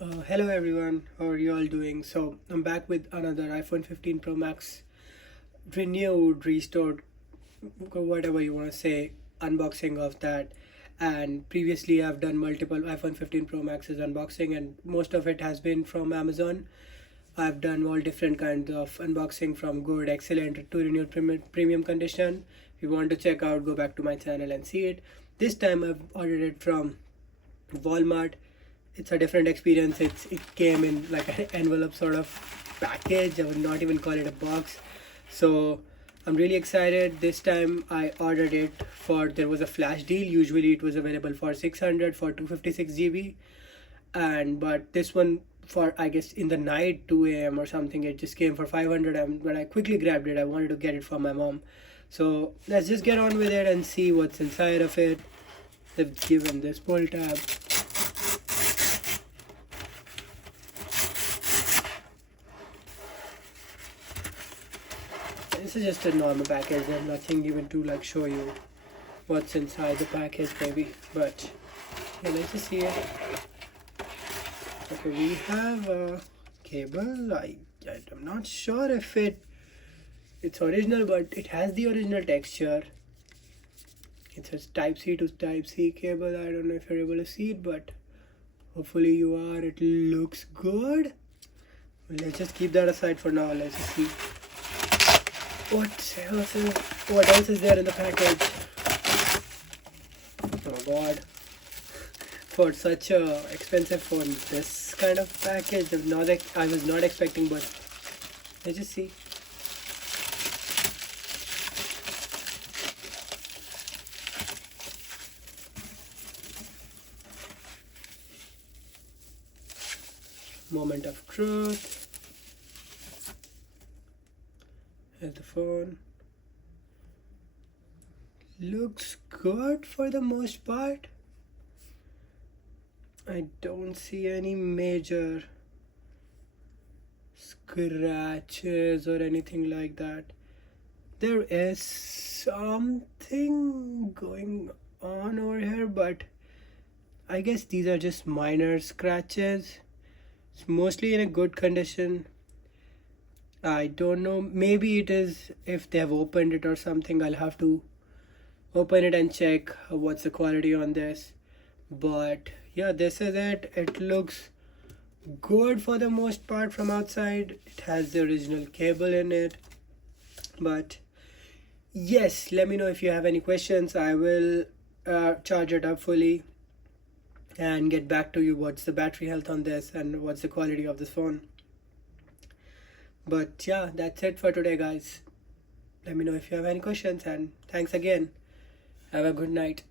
Hello everyone, how are you all doing? So I'm back with another iPhone 15 Pro Max renewed, restored, whatever you want to say, unboxing of that. And previously I've done multiple iPhone 15 Pro Max's unboxing, and most of it has been from Amazon. I've done all different kinds of unboxing from good, excellent to renewed premium condition. If you want to check out, go back to my channel and see it. This time I've ordered it from Walmart. It's a different experience. It came in like an envelope sort of package. I would not even call it a box. So I'm really excited. This time I ordered it for, there was a flash deal. Usually it was available for 600 for 256 GB, and but this one for, I guess, in the night, 2 a.m. or something, it just came for 500. And when I quickly grabbed it, I wanted to get it for my mom. So let's just get on with it and see what's inside of it. They've given this pull tab. This is just a normal package. There's nothing even to like show you what's inside the package, maybe. But yeah, let's just see it. Okay, we have a cable. I'm not sure if it's original, but it has the original texture. It says Type C to Type C cable. I don't know if you're able to see it, but hopefully you are. It looks good. Let's just keep that aside for now. Let's just see what else is there in the package. Oh god, for such a expensive phone, this kind of package I was not expecting. But let's just see. Moment of truth. Here's the phone. Looks good for the most part. I don't see any major scratches or anything like that. There is something going on over here, but I guess these are just minor scratches. It's mostly in a good condition. I don't know, maybe it is if they have opened it or something. I'll have to open it and check what's the quality on this. But yeah, this is it. It looks good for the most part from outside. It has the original cable in it. But yes, let me know if you have any questions. I will charge it up fully and get back to you what's the battery health on this and what's the quality of this phone. But yeah, that's it for today, guys. Let me know if you have any questions, and thanks again. Have a good night.